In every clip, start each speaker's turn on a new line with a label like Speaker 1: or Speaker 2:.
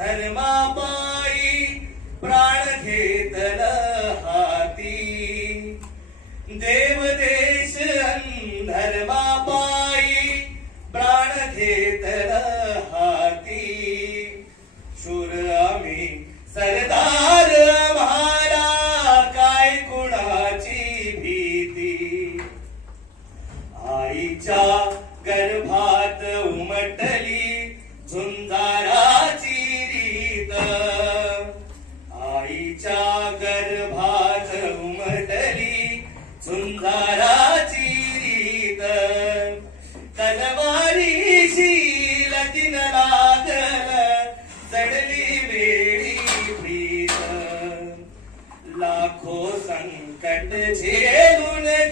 Speaker 1: and my mama. गर्भाच उमटली सुंदराची रीत. तलवारीशी लगीन लागल चढली वेळी प्रीत. लाखो संकट झेलून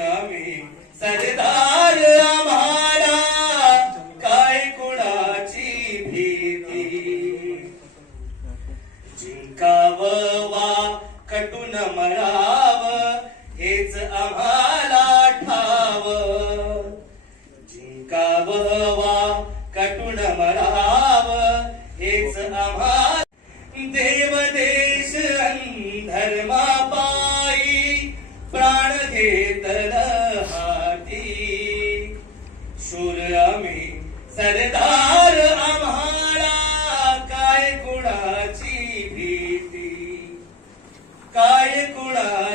Speaker 1: आम्ही सरदार आम्हाला काय कुणाची भीती? जिंकाव वा कटून मराव हेच आम्हाला ठाव. जिंकाव वा कटून मराव हेच आम्हाला देवदेश आम्ही. सरदार आम्हाला काय कुणाची भीती? काय कुणा